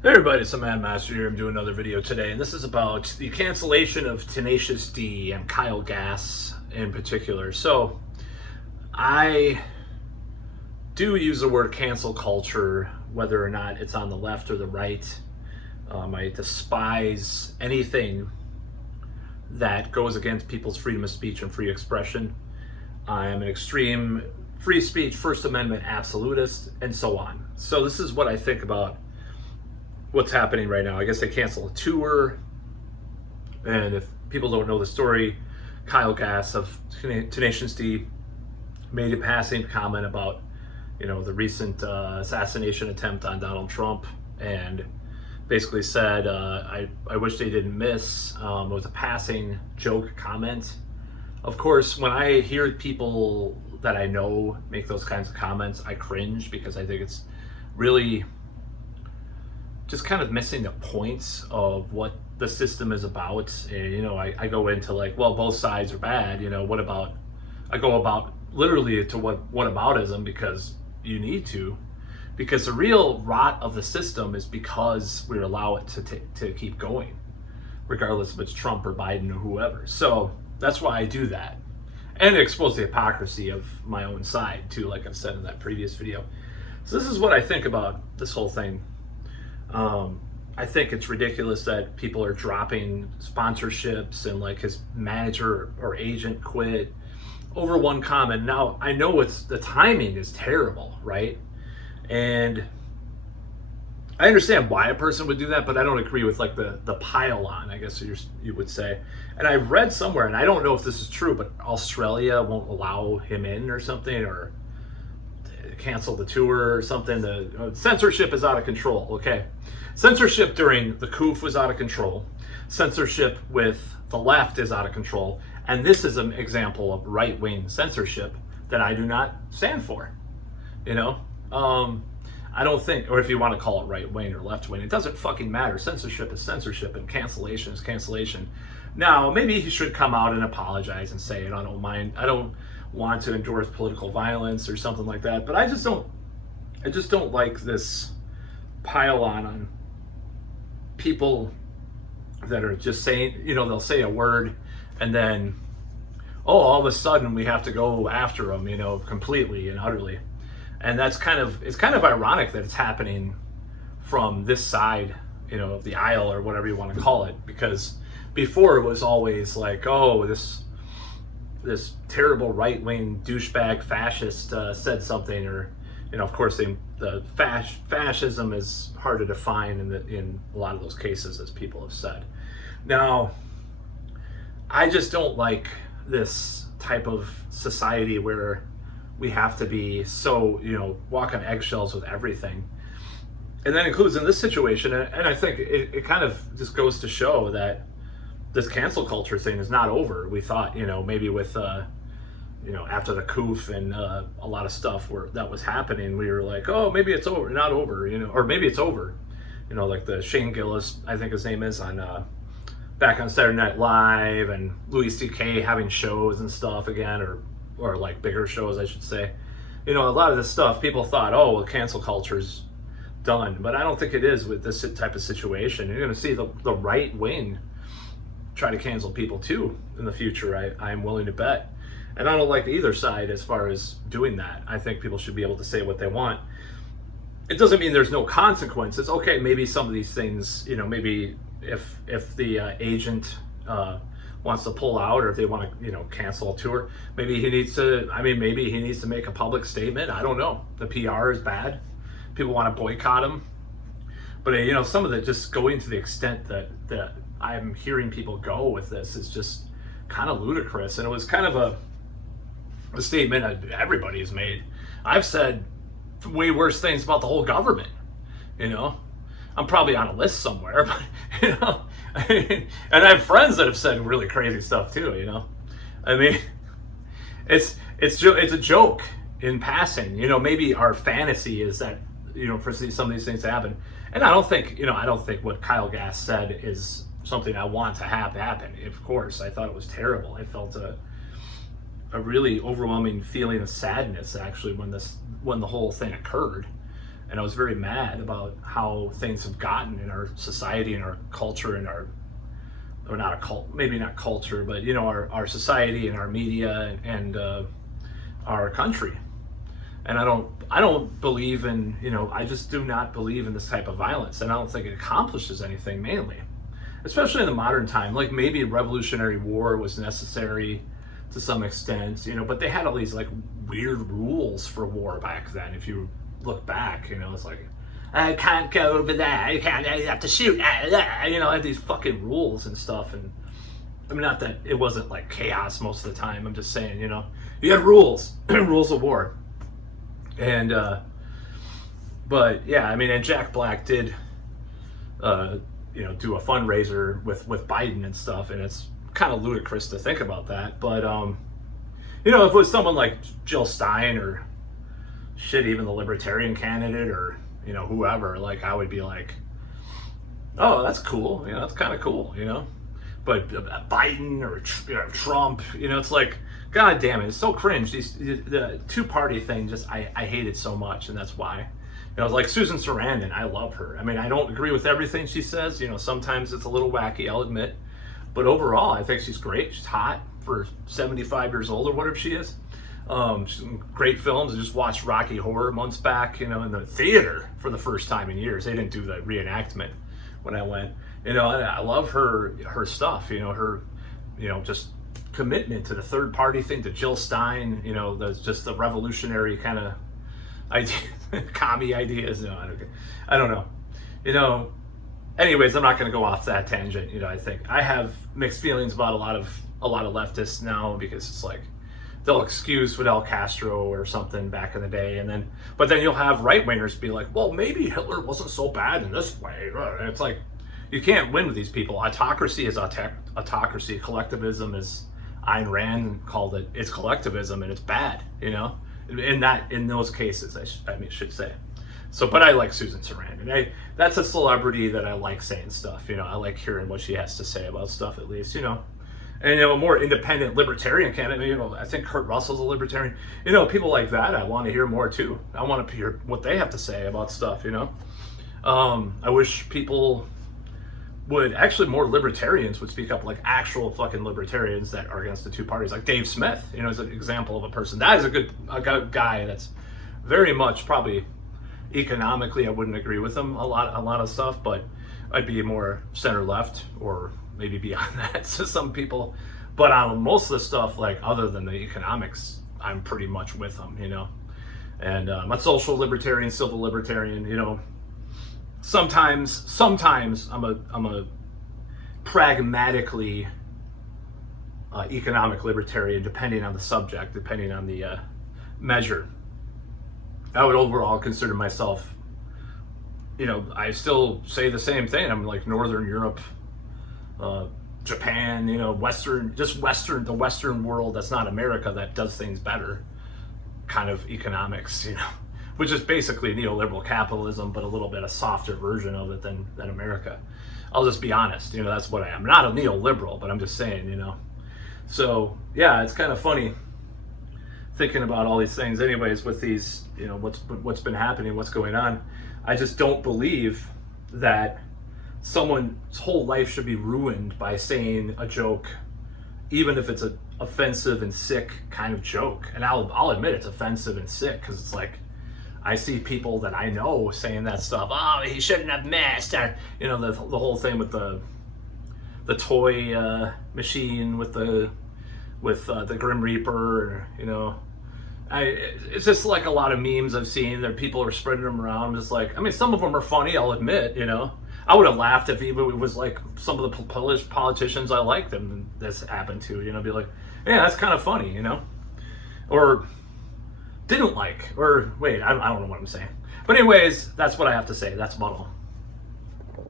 Hey everybody, it's the Mad Master here. I'm doing another video today, and this is about the cancellation of Tenacious D and Kyle Gass in particular. So, I do use the word cancel culture, whether or not it's on the left or the right. I despise anything that goes against people's freedom of speech and free expression. I am an extreme free speech, First Amendment absolutist, and so on. So, this is what I think about what's happening right now. I guess they canceled a tour, and if people don't know the story, Kyle Gass of Tenacious D made a passing comment about, the recent assassination attempt on Donald Trump, and basically said, I wish they didn't miss. It was a passing joke comment. Of course, when I hear people that I know make those kinds of comments, I cringe because I think it's really just kind of missing the points of what the system is about. And, I go into like, well, both sides are bad. What about, I go about literally to what aboutism, because you need to, because the real rot of the system is because we allow it to keep going, regardless if it's Trump or Biden or whoever. So that's why I do that. And expose the hypocrisy of my own side too, like I've said in that previous video. So this is what I think about this whole thing. I think it's ridiculous that people are dropping sponsorships and like his manager or agent quit over one comment. Now, I know the timing is terrible, right? And I understand why a person would do that, but I don't agree with like the pile on, I guess you would say. And I read somewhere, and I don't know if this is true, but Australia won't allow him in or something, or cancel the tour or something. The censorship is out of control. Okay, censorship during the coup was out of control. Censorship with the left is out of control, and this is an example of right-wing censorship that I do not stand for. I don't think, or if you want to call it right-wing or left-wing, it doesn't fucking matter. Censorship is censorship, and cancellation is cancellation. Now, maybe he should come out and apologize and say it. I don't mind. I don't want to endorse political violence or something like that, but I just don't like this pile on people that are just saying, they'll say a word and then, all of a sudden we have to go after them, completely and utterly. And it's kind of ironic that it's happening from this side, of the aisle, or whatever you want to call it, because before it was always like, this terrible right-wing douchebag fascist said something, or of course the fascism is hard to define in a lot of those cases, as people have said. Now, I just don't like this type of society where we have to be so, walk on eggshells with everything. And that includes in this situation, and I think it kind of just goes to show that this cancel culture thing is not over. We thought, maybe with, after the coup and a lot of stuff that was happening, we were like, oh, maybe it's over, not over, or maybe it's over. Like the Shane Gillis, I think his name is, on back on Saturday Night Live, and Louis C.K. having shows and stuff again, or like bigger shows, I should say. A lot of this stuff, people thought, oh, well, cancel culture's done. But I don't think it is with this type of situation. You're going to see the right wing try to cancel people too in the future, I'm willing to bet. And I don't like either side as far as doing that. I think people should be able to say what they want. It doesn't mean there's no consequences. Okay, maybe some of these things, maybe if the agent wants to pull out, or if they want to, cancel a tour, maybe he needs to make a public statement. I don't know. The PR is bad. People want to boycott him. But, some of the just going to the extent that I'm hearing people go with this is just kind of ludicrous. And it was kind of a statement that everybody has made. I've said way worse things about the whole government. I'm probably on a list somewhere, but and I have friends that have said really crazy stuff too. It's a joke in passing. Maybe our fantasy is that for some of these things to happen, and I don't think what Kyle Gass said is something I want to have happen. Of course, I thought it was terrible. I felt a really overwhelming feeling of sadness actually when the whole thing occurred. And I was very mad about how things have gotten in our society and our culture and or not a cult, maybe not culture, but our society and our media and our country. And I don't believe in, I just do not believe in this type of violence, and I don't think it accomplishes anything, mainly, especially in the modern time. Like, maybe a Revolutionary War was necessary to some extent, but they had all these like weird rules for war back then. If you look back, it's like, I can't go over there, I have to shoot, I had these fucking rules and stuff. And I mean, not that it wasn't like chaos most of the time, I'm just saying, you had rules, rules of war. And but yeah, I mean, and Jack Black did do a fundraiser with Biden and stuff, and it's kind of ludicrous to think about that. But if it was someone like Jill Stein or shit, even the Libertarian candidate, or whoever, like, I would be like, oh, that's cool, that's kind of cool, But Biden or Trump, it's like, God damn it, it's so cringe. The two-party thing, just I hate it so much, and that's why. Like Susan Sarandon, I love her. I mean, I don't agree with everything she says. Sometimes it's a little wacky, I'll admit. But overall, I think she's great. She's hot for 75 years old or whatever she is. She's in great films. I just watched Rocky Horror months back, in the theater for the first time in years. They didn't do the reenactment when I went. And I love her stuff. Her, just commitment to the third party thing, to Jill Stein. Just the revolutionary kind of idea, commie ideas. I don't know. Anyways, I'm not going to go off that tangent. I think I have mixed feelings about a lot of leftists now, because it's like they'll excuse Fidel Castro or something back in the day, but then you'll have right wingers be like, well, maybe Hitler wasn't so bad in this way. And it's like, you can't win with these people. Autocracy is autocracy. Collectivism, is Ayn Rand called it. It's collectivism, and it's bad. In those cases, I should say. So, but I like Susan Sarandon. That's a celebrity that I like saying stuff. I like hearing what she has to say about stuff, at least. And a more independent libertarian candidate. I think Kurt Russell's a libertarian. People like that, I want to hear more too. I want to hear what they have to say about stuff. I wish people would, actually, more libertarians would speak up, like actual fucking libertarians that are against the two parties, like Dave Smith. Is an example of a person that is a good guy. That's very much, probably economically, I wouldn't agree with him a lot of stuff, but I'd be more center left, or maybe beyond that to some people. But on most of the stuff, like other than the economics, I'm pretty much with them. And I'm a social libertarian, civil libertarian. Sometimes I'm a pragmatically economic libertarian, depending on the subject, depending on the measure. I would overall consider myself, I still say the same thing. I'm like Northern Europe, Japan, the Western world that's not America, that does things better kind of economics, which is basically neoliberal capitalism, but a little bit a softer version of it than America. I'll just be honest, that's what I am. I'm not a neoliberal, but I'm just saying, So yeah, it's kind of funny thinking about all these things. Anyways, with these, what's been happening, what's going on. I just don't believe that someone's whole life should be ruined by saying a joke, even if it's an offensive and sick kind of joke. And I'll admit it's offensive and sick, because it's like, I see people that I know saying that stuff. Oh, he shouldn't have missed. The whole thing with the toy machine with the Grim Reaper. It's just like a lot of memes I've seen that people are spreading them around. I'm just like, I mean, some of them are funny, I'll admit. I would have laughed if even it was like some of the politicians I like them this happened to. Be like, yeah, that's kind of funny. Or didn't like, or wait, I don't know what I'm saying. But anyways, that's what I have to say. That's about all.